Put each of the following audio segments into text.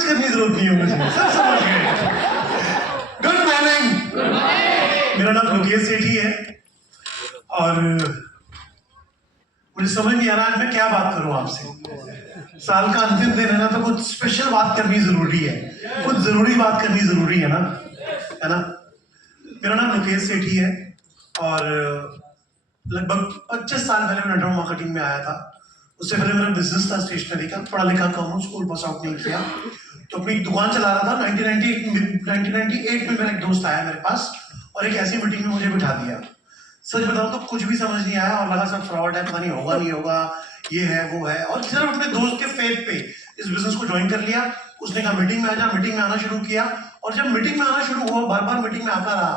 कुछ करने की जरूरत नहीं है मुझे, सब समझ गए। Good morning. मेरा नाम लोकेश सेठी है और मुझे समझ नहीं आ रहा आज मैं क्या बात करूं आपसे। साल का अंतिम दिन है ना, तो कुछ स्पेशल बात करनी जरूरी है, कुछ जरूरी बात करनी जरूरी है ना। मेरा नाम लोकेश सेठी है और लगभग 25 साल पहले मैं नेटवर्क मार्केटिंग में आया था। उससे पहले मेरा बिजनेस था स्टेशनरी का, पढ़ा लिखा कम हूँ, स्कूल पास आउट नहीं किया, तो अपनी दुकान चला रहा था। 1998 में मेरा एक दोस्त आया मेरे पास और एक ऐसी मीटिंग में मुझे बिठा दिया। सच बताऊं तो कुछ भी समझ नहीं आया और लगा सब फ्रॉड है, पता नहीं होगा नहीं होगा, ये है वो है। और सिर्फ अपने दोस्त के फेथ पे इस बिजनेस को ज्वाइन कर लिया। उसने कहा मीटिंग में आ जा, मीटिंग में आना शुरू किया और जब मीटिंग में आना शुरू हुआ, बार बार मीटिंग में आता रहा,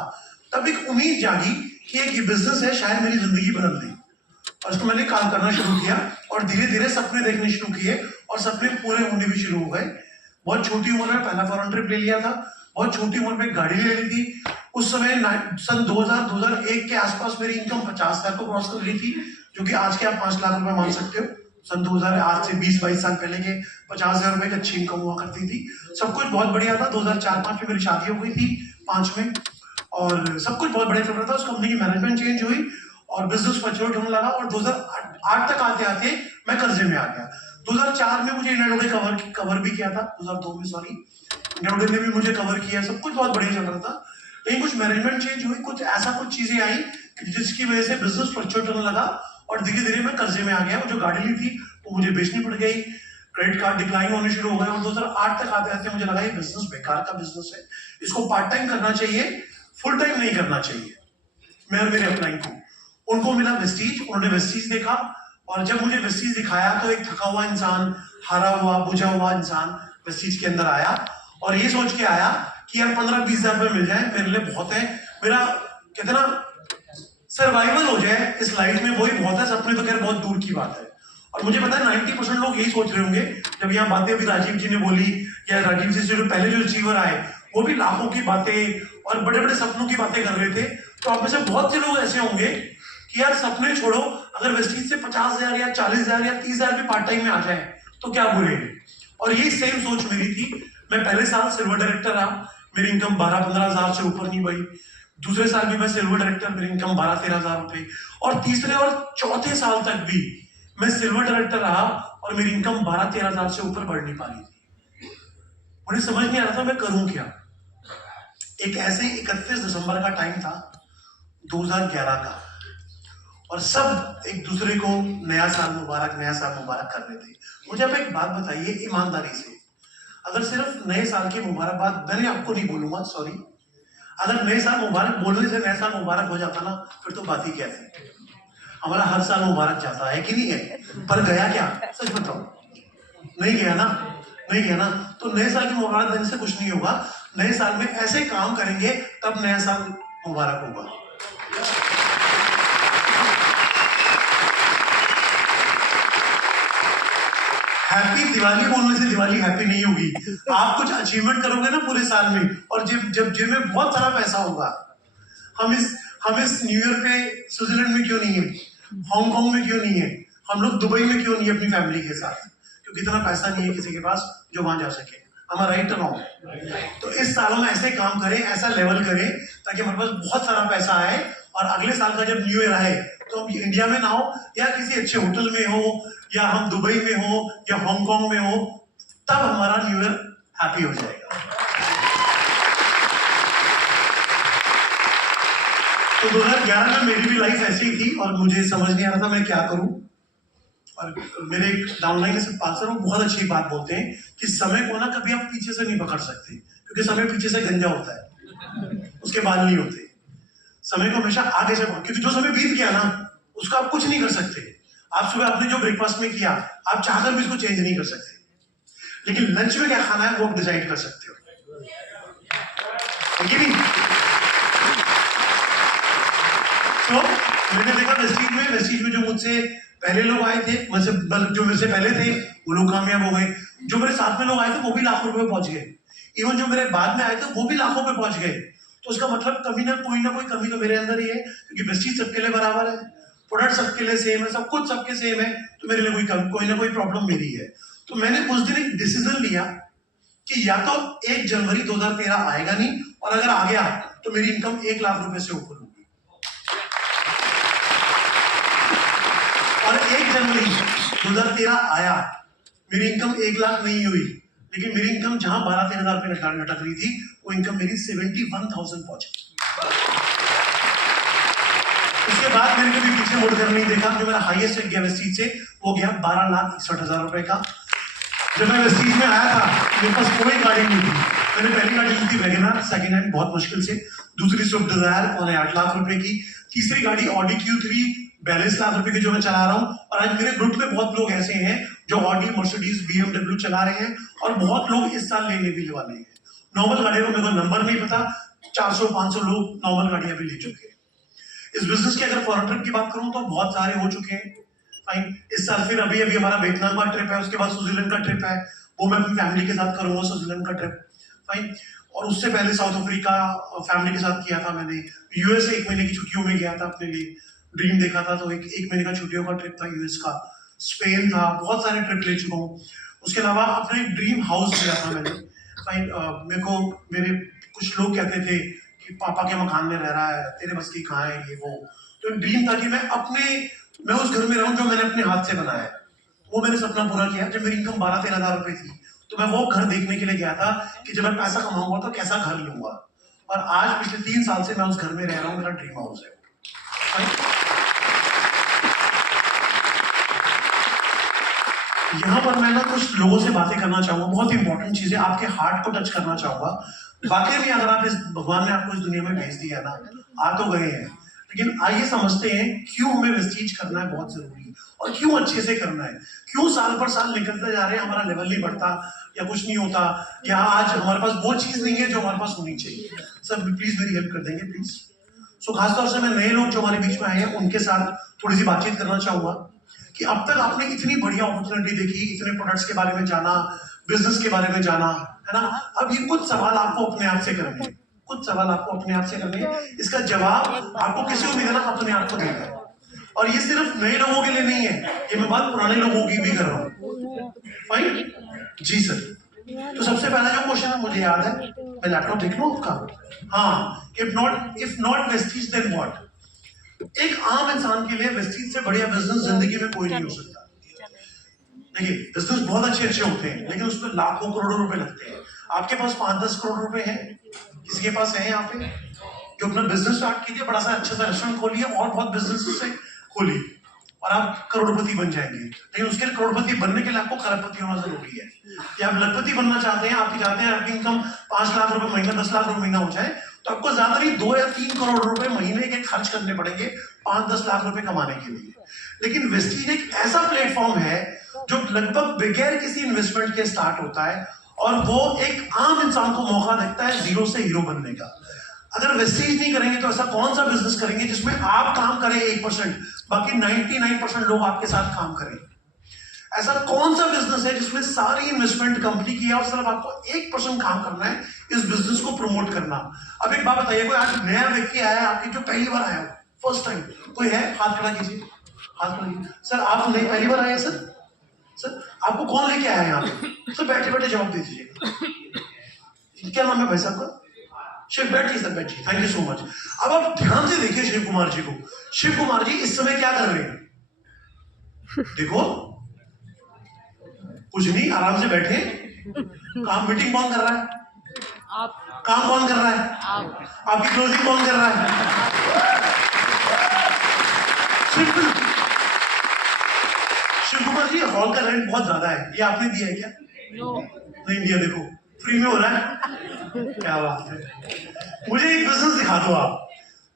तब एक उम्मीद जागी कि एक ये बिजनेस है, शायद मेरी जिंदगी बदल दे। और इसको मैंने काम करना शुरू किया और धीरे धीरे सपने देखने शुरू किए और सपने पूरे होने भी शुरू हो गए। बहुत छोटी उम्र में पहला फॉरेन ट्रिप ले लिया था, बहुत छोटी उम्र में गाड़ी ले ली थी। उस समय सन 2000-2001 के आसपास मेरी इनकम 50,000 को क्रॉस कर रही थी, जो कि आज के आप 5 लाख रुपए मान सकते हो। सन 2000, आज से 20-22 साल पहले के 50,000 रुपए की अच्छी इनकम हुआ करती थी। सब कुछ बहुत बढ़िया था। 2004-5 में मेरी शादी हो गई थी, 5 में, और सब कुछ बहुत बढ़िया चल रहा था। उस कंपनी की मैनेजमेंट चेंज हुई और बिजनेस फ्लक्चुएट होने लगा और 2008 तक आते आते मैं कर्जे में आ गया। 2004 में मुझे इंडिया टुडे कवर भी किया था, 2002 में सॉरी, इंडिया टुडे ने भी मुझे कवर किया। सब कुछ बहुत बढ़िया चल रहा था, लेकिन कुछ मैनेजमेंट चेंज हुई, कुछ चीजें आई जिसकी वजह से बिजनेस फ्लक्चुएट होने लगा और धीरे धीरे मैं कर्जे में आ गया। वो जो गाड़ी ली थी वो मुझे बेचनी पड़ गई, क्रेडिट कार्ड डिक्लाइन होने शुरू हो गए और 2008 तक आते आते मुझे लगा ये बिजनेस बेकार का बिजनेस है, इसको पार्ट टाइम करना चाहिए, फुल टाइम नहीं करना चाहिए। मैं और मेरे अपलाइन को, उनको मिला वेस्टीज, उन्होंने वेस्टीज देखा और जब मुझे वेस्टीज दिखाया तो एक थका हुआ इंसान, हारा हुआ, बुझा हुआ इंसान वेस्टीज के अंदर आया और ये सोच के आया कि यार 15-20 हजार रुपए मिल जाए मेरे लिए बहुत है, मेरा कितना सर्वाइवल हो जाए इस लाइफ में, वही बहुत है। सपने तो खैर बहुत दूर की बात है। और मुझे पता है 90% लोग यही सोच रहे होंगे। जब यहाँ बातें अभी राजीव जी ने बोली या राजीव जी से जो पहले जो अचीवर आए वो भी लाखों की बातें और बड़े बड़े सपनों की बातें कर रहे थे, तो आप में से बहुत से लोग ऐसे होंगे कि यार सपने छोड़ो, अगर वेस्टीज से 50,000 या 40,000 या 30,000 भी पार्ट टाइम में आ जाए तो क्या बुरे। और यही सेम सोच मेरी थी। मैं पहले साल सिल्वर डायरेक्टर रहा, मेरी इनकम 12-15 हजार से ऊपर नहीं बढ़ी। दूसरे साल भी मैं सिल्वर डायरेक्टर, मेरी इनकम 12-13 हजार रुपए, और तीसरे और चौथे साल तक भी मैं सिल्वर डायरेक्टर रहा और मेरी इनकम 12-13 हजार से ऊपर बढ़ नहीं पा रही थी। मुझे समझ नहीं आ रहा था मैं करूं क्या। एक ऐसे 31 दिसंबर का टाइम था 2011 का और सब एक दूसरे को नया साल मुबारक कर रहे थे। मुझे आप एक बात बताइए ईमानदारी से, अगर सिर्फ नए साल की मुबारकबाद, मैंने आपको नहीं बोलूंगा सॉरी, अगर नए साल मुबारक बोलने से नया साल मुबारक हो जाता ना, फिर तो बात ही क्या थी। हमारा हर साल मुबारक जाता है कि नहीं है, पर गया क्या, सच बताओ, नहीं गया ना, नहीं गया ना। तो नए साल की मुबारक देने से कुछ नहीं होगा। नए साल में ऐसे काम करेंगे तब नया साल मुबारक होगा। हैप्पी दिवाली बोलने से दिवाली हैप्पी नहीं होगी। आप कुछ अचीवमेंट करोगे ना पूरे साल में, और जब जेब में बहुत सारा पैसा होगा। हम इस न्यू ईयर पे स्विट्जरलैंड में क्यों नहीं है, हांगकांग में क्यों नहीं है, हम लोग दुबई में क्यों नहीं है अपनी फैमिली के साथ, क्योंकि इतना पैसा नहीं है किसी के पास जो वहां जा सके। हमारा राइट रॉन्ग। तो इस सालों में ऐसे काम करें, ऐसा लेवल करें ताकि हमारे पास बहुत सारा पैसा आए और अगले साल का जब न्यू ईयर आए तो हम इंडिया में ना हो या किसी अच्छे होटल में हो या हम दुबई में हो या हांगकांग में हो, तब हमारा न्यू ईयर हैप्पी हो जाएगा। तो 2011 में मेरी भी लाइफ ऐसी ही थी और मुझे समझ नहीं आ रहा था मैं क्या करूं। और मेरे डाउनलाइन से पासर वो बहुत अच्छी बात बोलते हैं कि समय को ना कभी आप पीछे से नहीं पकड़ सकते, क्योंकि समय पीछे से गंजा होता है, उसके बाल नहीं होते। समय को हमेशा आगे से, क्योंकि जो समय बीत गया ना उसका आप कुछ नहीं कर सकते। आप सुबह आपने जो ब्रेकफास्ट में किया, आप चाहकर भी इसको चेंज नहीं कर सकते, लेकिन लंच में क्या खाना है वो आप डिसाइड कर सकते हो, है कि नहीं। तो मैंने देखा वेस्टीज में जो मुझसे पहले लोग आए थे, जो मेरे से पहले थे वो लोग कामयाब हो गए। जो मेरे साथ में लोग आए थे वो भी लाखों रुपए पहुंच गए। इवन जो मेरे बाद में आए थे वो भी लाखों पे पहुंच गए। तो उसका मतलब कभी ना कोई कमी तो मेरे अंदर ही है, क्योंकि वेस्टीज सबके लिए बराबर है, प्रोडक्ट सबके लिए सेम है, सब कुछ सबके सेम है, तो मेरे लिए कोई ना कोई प्रॉब्लम मेरी है। तो मैंने उस दिन एक डिसीजन लिया कि या तो 1 जनवरी 2013 आएगा नहीं, और अगर आ गया तो मेरी इनकम 1 लाख रुपए से ऊपर होगी। और 1 जनवरी 2013 आया, मेरी इनकम 1 लाख नहीं हुई, लेकिन मेरी इनकम जहां 12-13 हजार रुपए लटक रही थी, वो इनकम मेरी 71,000 पहुंची। उसके बाद मैंने कभी पीछे मुड़कर नहीं देखा। जो मेरा हाईएस्ट गया वेस्टीज से, वो गया 12,61,000 रुपए का। जब मैं वेस्टीज में आया था, मेरे पास कोई गाड़ी नहीं थी। मैंने पहली गाड़ी ली थी वैगनआर, सेकंड हैंड, बहुत मुश्किल से। दूसरी स्विफ्ट डिजायर 8 लाख रुपए की। तीसरी गाड़ी ऑडी Q3 42 लाख रुपए की, जो मैं चला रहा हूँ। और आज मेरे ग्रुप में बहुत लोग ऐसे हैं जो ऑडी, मर्सिडीज, BMW चला रहे हैं, और बहुत लोग इस साल लेने भी वाले हैं। नॉर्मल गाड़ियों का मेरे को नंबर नहीं पता, 400-500 लोग नॉर्मल गाड़ियां भी ले चुके हैं। इस बिजनेस की अगर फॉरेन ट्रिप की बात करूं तो बहुत सारे हो चुके हैं। फाइन, इस साल फिर अभी हमारा वियतनाम का ट्रिप है, उसके बाद स्विट्जरलैंड का ट्रिप है, वो मैं अपनी फैमिली के साथ करूंगा, स्विट्जरलैंड का ट्रिप। फाइन, और उससे पहले साउथ अफ्रीका फैमिली के साथ किया था मैंने। यूएस 1 महीने की छुट्टियों में गया था, अपने लिए ड्रीम देखा था, तो एक महीने का छुट्टियों का ट्रिप था यूएस का। स्पेन था, बहुत सारे ट्रिप ले चुका हूँ। उसके अलावा अपने ड्रीम हाउस लिया था मैंने। फाइन, मेरे को मेरे कुछ लोग कहते थे कि पापा के मकान में रह रहा है, तेरे बस की कहाँ है ये वो। तो एक ड्रीम था कि मैं उस घर में रहूं जो मैंने अपने हाथ से बनाया है। वो मैंने सपना पूरा किया। जब मेरी इनकम 12-13 हजार रुपए थी, तो मैं वो घर देखने के लिए गया था कि जब मैं पैसा कमाऊंगा तो कैसा घर लूंगा। और आज पिछले 3 साल से मैं उस घर में रह रहा हूँ, मेरा ड्रीम हाउस है। यहाँ पर मैं ना कुछ लोगों से बातें करना चाहूंगा, बहुत इंपॉर्टेंट चीजें, आपके हार्ट को टच करना चाहूंगा। वाकई में अगर आप भगवान ने आपको इस दुनिया में भेज दिया ना, आ तो गए हैं, लेकिन आइए समझते हैं क्यों हमें वेस्टीज करना है बहुत जरूरी है, और क्यों अच्छे से करना है। क्यों साल पर साल निकलते जा रहे हैं, हमारा लेवल नहीं बढ़ता या कुछ नहीं होता, या आज हमारे पास वो चीज नहीं है जो हमारे पास होनी चाहिए। सर प्लीज मेरी हेल्प कर देंगे प्लीज। सो खासतौर से मैं नए लोग जो हमारे बीच में आए हैं उनके साथ थोड़ी सी बातचीत करना चाहूंगा कि अब तक आपने इतनी बढ़िया अपॉर्चुनिटी देखी, इतने प्रोडक्ट्स के बारे में जाना, बिजनेस के बारे में जाना, है ना। अब ये कुछ सवाल आपको अपने आप से करने हैं, कुछ सवाल आपको अपने आप से करने हैं। इसका जवाब आपको किसी को भी देना, अपने आप को देना है। और ये सिर्फ नए लोगों के लिए नहीं है, ये मैं बात पुराने लोगों की भी कर रहा हूँ। फाइन जी सर। तो सबसे पहला जो क्वेश्चन है मुझे याद है, मैं लैपटॉप देख लूं आपका। हाँ, if not Vestige then what. एक आम इंसान के लिए वेस्टीज से बढ़िया बिजनेस जिंदगी में कोई नहीं हो सकता। देखिए, बिजनेस बहुत अच्छे होते हैं, लेकिन उसमें लाखों करोड़ों रुपए लगते हैं। आपके पास 5-10 करोड़ रुपए हैं, किसी के पास है यहाँ पे, जो अपना बिजनेस स्टार्ट कीजिए, बड़ा सा अच्छा सा रेस्टोरेंट खोलिए और बहुत बिजनेस से खोलिए, और आप करोड़पति बन जाएंगे। लेकिन उसके लिए करोड़पति बनने के लिए आपको खरबपति होना जरूरी है। कि आप लखपति बनना चाहते हैं, आप चाहते हैं आपकी इनकम 5 लाख रुपए महीना, 10 लाख रुपए महीना हो जाए, तो आपको ज्यादा नहीं 2 या 3 करोड़ रुपए महीने के खर्च करने पड़ेंगे 5-10 लाख रुपए कमाने के लिए। लेकिन वेस्टीज एक ऐसा प्लेटफॉर्म है जो लगभग बगैर किसी इन्वेस्टमेंट के स्टार्ट होता है, और वो एक आम इंसान को मौका देता है जीरो से हीरो बनने का। अगर वेस्टीज नहीं करेंगे तो ऐसा कौन सा बिजनेस करेंगे जिसमें आप काम करें 1%, बाकी 99% लोग आपके साथ काम करें। ऐसा कौन सा बिजनेस है जिसमें सारी इन्वेस्टमेंट कंपनी की है और सिर्फ आपको 1% काम करना है इस बिजनेस को प्रमोट करना। अब एक बात बताइए, कोई आज नया व्यक्ति आया है आपकी जो पहली बार आया हो, फर्स्ट टाइम, कोई है? हाथ खड़ा कीजिए, हाथ खड़ा कीजिए। सर आप नहीं पहली बार आए हैं सर? सर आपको कौन लेके आया है यहाँ पे? सर बैठे बैठे जवाब दे दीजिए। क्या नाम है भाई साहब का? शिव, बैठिए सर, बैठिए, थैंक यू सो मच। अब आप ध्यान से देखिए शिव कुमार जी को। शिव कुमार जी इस समय क्या कर रहे हैं? देखो, कुछ नहीं, आराम से बैठे। काम मीटिंग कौन कर रहा है? आप। काम कौन कर रहा है? आप। आपकी क्लोजिंग कौन कर रहा है? सिंपल। शिव कुमार जी, हॉल का रेंट बहुत ज्यादा है, ये आपने दिया है क्या? नो। नहीं दिया, देखो फ्री में हो रहा है। क्या बात है। मुझे एक बिजनेस दिखा दो आप,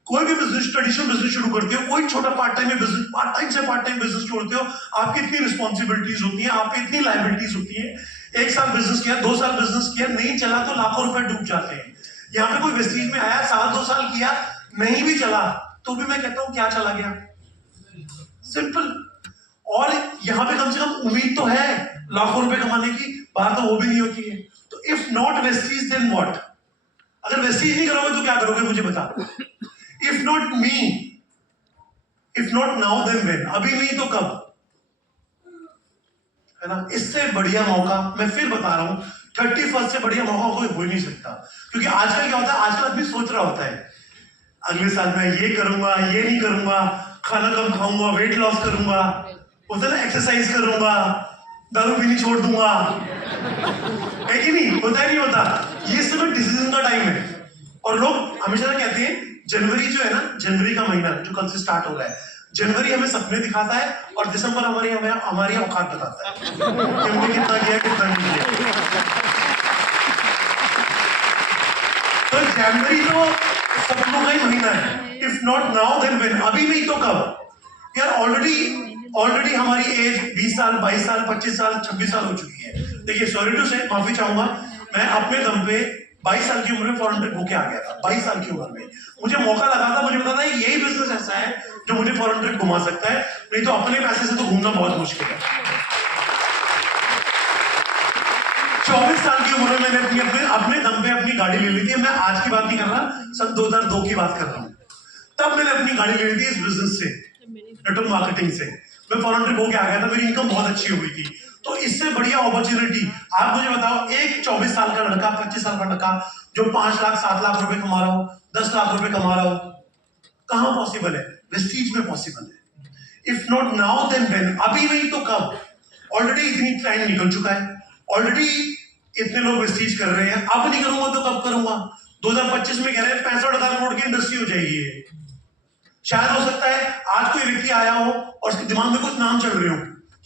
कोई भी बिजनेस, ट्रेडिशनल बिजनेस शुरू करते हो, कोई छोटा part time business, part time से पार्ट टाइम बिजनेस जोड़ते हो, आपकी इतनी रिस्पॉन्सिबिलिटीज होती है, आपकी इतनी लायबिलिटीज होती है। 1 साल बिजनेस किया, 2 साल बिजनेस किया, नहीं चला तो लाखों रुपए डूब जाते हैं। यहाँ पे कोई वेस्टीज में आया, 1-2 साल किया, नहीं भी चला, तो भी मैं कहता हूँ क्या चला गया, सिंपल। और यहाँ पे कम से कम उम्मीद तो है लाखों रुपए कमाने की, बात तो वो भी नहीं होती है। तो if not Vestige then what. अगर वेस्टीज नहीं करोगे तो क्या करोगे मुझे बता। If not me, if not now then when, अभी नहीं तो कब, है ना। इससे बढ़िया मौका मैं फिर बता रहा हूं 31 से बढ़िया मौका कोई हो ही नहीं सकता, क्योंकि आजकल क्या होता है, आजकल आदमी सोच रहा होता है अगले साल मैं ये करूंगा, ये नहीं करूंगा, खाना कम खाऊंगा, वेट लॉस करूंगा, होता है ना, एक्सरसाइज करूंगा, दारू पीनी छोड़ दूंगा, है कि नहीं? होता है नहीं होता? ये सब डिसीजन का टाइम है। और लोग हमेशा कहते हैं जनवरी जो है ना, जनवरी का महीना जो कल से स्टार्ट हो रहा है, जनवरी हमें सपने दिखाता है और दिसंबर हमारी औकात बताता है कि हमने कितना किया कितना नहीं किया। तो जनवरी तो सपनों का ही महीना है। If not now then when? अभी नहीं तो कब? यार ऑलरेडी हमारी एज 20 साल, 22 साल, 25 साल, 26 साल हो चुकी है। देखिए, सॉरी टू से, माफी चाहूंगा, मैं अपने दम पे 22 साल की उम्र में फॉरेन ट्रिप होके आ गया था। 22 साल की उम्र में मुझे मौका लगा था, मुझे पता था यही बिजनेस ऐसा है जो मुझे फॉरेन ट्रिप घुमा सकता है, नहीं तो अपने पैसे से तो घूमना बहुत मुश्किल है। 24 साल की उम्र में मैंने अपने दम पे अपनी गाड़ी ले ली थी। मैं आज की बात नहीं कर रहा, सन 2002 की बात कर रहा हूँ। तब मैंने अपनी गाड़ी ले ली थी इस बिजनेस से, नेटवर्क मार्केटिंग से। मैं फॉरेन ट्रिप होके आ गया था, मेरी इनकम बहुत अच्छी हो गई थी। तो इससे बढ़िया अपॉर्चुनिटी आप मुझे बताओ, एक 24 साल का लड़का, 25 साल का लड़का जो 5 लाख 7 लाख रुपए कमा रहा हो, 10 लाख रुपए कमा रहा हो, कहां पॉसिबल है? वेस्टीज में पॉसिबल है। If not now then when? अभी नहीं तो कब? ऑलरेडी इतनी टाइम निकल चुका है, ऑलरेडी इतने लोग वेस्टीज कर रहे हैं। अब नहीं करूंगा तो कब करूंगा? 2025 में कह रहे हैं 65,000 करोड़ की इंडस्ट्री हो जाएगी। शायद हो सकता है आज कोई व्यक्ति आया हो और उसके दिमाग में कुछ नाम चल रहे हो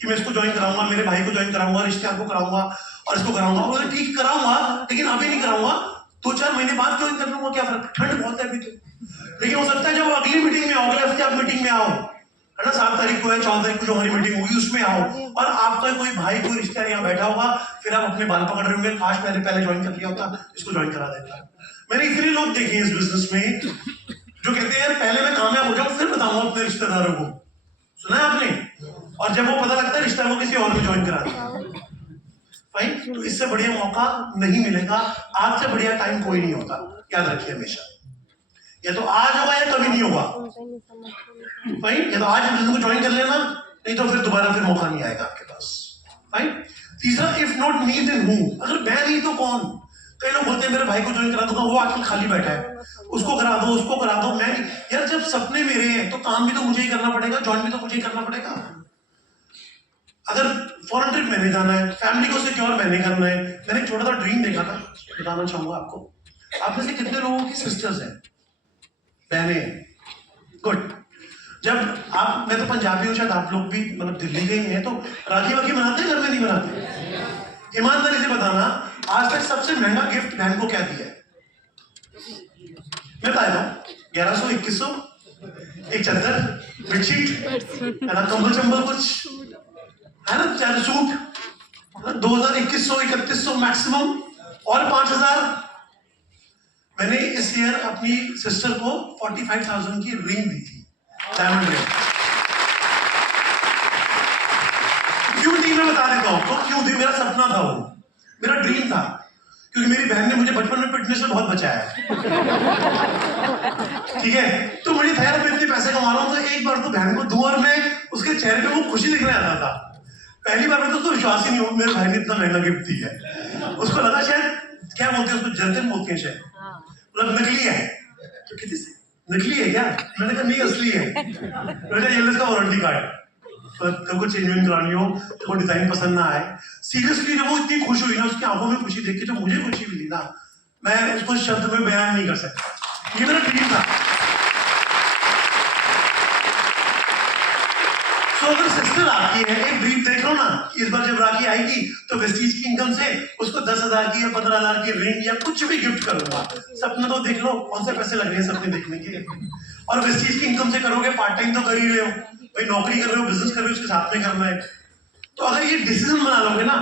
कि मैं इसको ज्वाइन कराऊंगा, मेरे भाई को ज्वाइन कराऊंगा, रिश्तेदार को कराऊंगा और इसको कराऊंगा। बोले ठीक कराऊंगा, लेकिन अभी नहीं कराऊंगा, 2-4 महीने बाद ज्वाइन कर लूंगा, क्या फर्क, ठंड बहुत है अभी तो। लेकिन हो सकता है जब अगली मीटिंग में आओ, अगले हफ्ते आप मीटिंग में आओ, है ना, 7 तारीख को है, 14 तारीख को जो हमारी मीटिंग होगी उसमें आओ, और आपका कोई भाई, कोई रिश्तेदार यहाँ बैठा होगा, फिर आप अपने बाल पकड़ रहे होंगे, काश मैंने पहले ज्वाइन कर लिया होता, इसको ज्वाइन करा देता। मैंने इतने लोग देखे इस बिजनेस में जो कहते हैं यार पहले मैं कामयाब हो जाऊं फिर बताऊंगा अपने रिश्तेदारों को। सुना है आपने? और जब वो पता लगता है रिश्तेदारों को किसी और में ज्वाइन करा दिया। फाइन, तो इससे बढ़िया मौका नहीं मिलेगा, आज से बढ़िया टाइम कोई नहीं होता, याद रखिए हमेशा। या तो आज होगा या कभी नहीं होगा। फाइन, या तो आज बिजनेस को ज्वाइन कर लेना, नहीं तो फिर दोबारा फिर मौका नहीं आएगा आपके पास। फाइन। तीसरा, if not me then who? अगर मैं नहीं तो कौन? कई लोग बोलते हैं मेरे भाई को ज्वाइन करा दूंगा, वो आजकल खाली बैठा है, उसको करा दो, उसको करा दो। मैं नहीं। यार जब सपने मेरे हैं तो काम भी तो मुझे ही करना पड़ेगा, ज्वाइन भी तो मुझे ही करना पड़ेगा। अगर फॉरेन ट्रिप मैंने जाना है, फैमिली को सिक्योर मैंने करना है। मैंने एक छोटा सा ड्रीम देखा था, बताना चाहूंगा आपको। आप में से कितने लोगों की सिस्टर्स हैं, बहनें हैं? गुड। जब आप, मैं तो पंजाबी हूँ, शायद आप लोग भी मतलब दिल्ली के ही हैं, तो राखी वाखी मनाते हैं घर में, नहीं मनाते? ईमानदारी से बताना, आज तक सबसे महंगा गिफ्ट बहन को क्या दिया है? मैं बता रहा हूँ, 1100, 2100, एक चादर, बेडशीट, है ना, कंबल चंबल कुछ, है ना, चार सूट, 2000, 2100, 3100 मैक्सिमम, और 5000। मैंने इस ईयर अपनी सिस्टर को 45,000 की रिंग दी थी, डायमंड रिंग। क्यों दी मैं बता देता हूँ। तो क्यों दी? मेरा सपना था वो, मेरा ड्रीम था, क्योंकि मेरी बहन ने मुझे बचपन में पिटने से बहुत बचाया है। ठीक है, तो मुझे था यार मैं इतने पैसे कमा रहा हूं, तो एक बार तो बहन को दूं, और मैं उसके चेहरे पे वो खुशी दिखने आता था। पहली बार में तो उसको विश्वास ही नहीं हो मेरे भाई ने इतना महंगा गिफ्ट दिया है। उसको लगा शायद, क्या बोलते हैं उसको, जर्कन बोलते हैं शायद, मतलब नकली है। तो कहती नकली है क्या? मैंने कहा नहीं, असली है। मैंने ये इसका वारंटी कार्ड, तो कुछ चेंज करानी हो तो वो डिजाइन पसंद ना आए। सीरियसली जब वो इतनी खुश हुई ना, उसकी आंखों में खुशी देख के जो मुझे खुशी मिली ना, मैं उसको शब्द में बयान नहीं कर सकता। ये मेरा ड्रीम था। तो अगर सिस्टर आपकी है, एक ड्रीम देख लो ना, इस बार जब राखी आएगी तो वेस्टीज की इनकम से उसको 10,000 की या 15,000 की रिंग या कुछ भी गिफ्ट करूंगा। सपना तो देख लो, कौन से पैसे लग रहे हैं सपने देखने के। और वेस्टीज की इनकम से करोगे, पार्ट टाइम तो कर ही रहे हो भाई, नौकरी कर रहे हो, बिजनेस कर रहे हो, उसके साथ में करना है। तो अगर ये डिसीजन बना लोगे ना,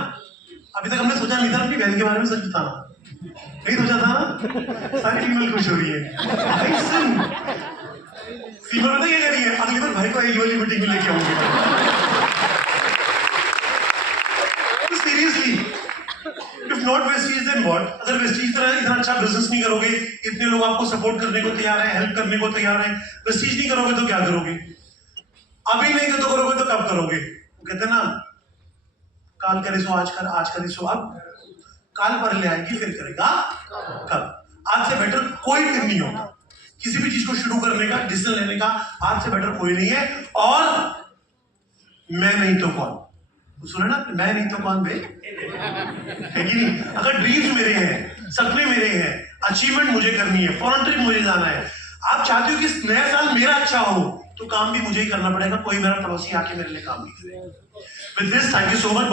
अभी तक हमने सोचा नहीं था अपनी बहन के बारे में, सच बताना नहीं सोचा था ना। सारी फीमेल खुश हो रही है। फीमेल पता क्या कह रही है, अगली बार भाई को एक वाली मीटिंग में लेके आऊंगी। तो seriously, if not Vestige then what? अगर वेस्टीज तरह इतना अच्छा बिजनेस नहीं करोगे, इतने लोग आपको सपोर्ट करने को तैयार है, हेल्प करने को तैयार है, वेस्टीज नहीं करोगे तो क्या करोगे? अभी नहीं तो करोगे तो कब करोगे? वो कहते हैं ना, काल करे सो आज कर, आज करे सो अब। काल पर ले आएगी फिर करेगा कब। आज से बेटर कोई दिन नहीं होता किसी भी चीज को शुरू करने का, डिसीजन लेने का। आज से बेटर कोई नहीं है। और मैं नहीं तो कौन, सुना ना, मैं नहीं तो कौन बे, है कि नहीं? अगर ड्रीम्स मेरे हैं, सपने मेरे हैं, अचीवमेंट मुझे करनी है, फॉरेन ट्रिप मुझे जाना है, आप चाहते हो कि नया साल मेरा अच्छा हो, तो काम भी मुझे ही करना पड़ेगा, कोई मेरा पड़ोसी आके मेरे लिए काम नहीं करेगा। With this, thank you so much.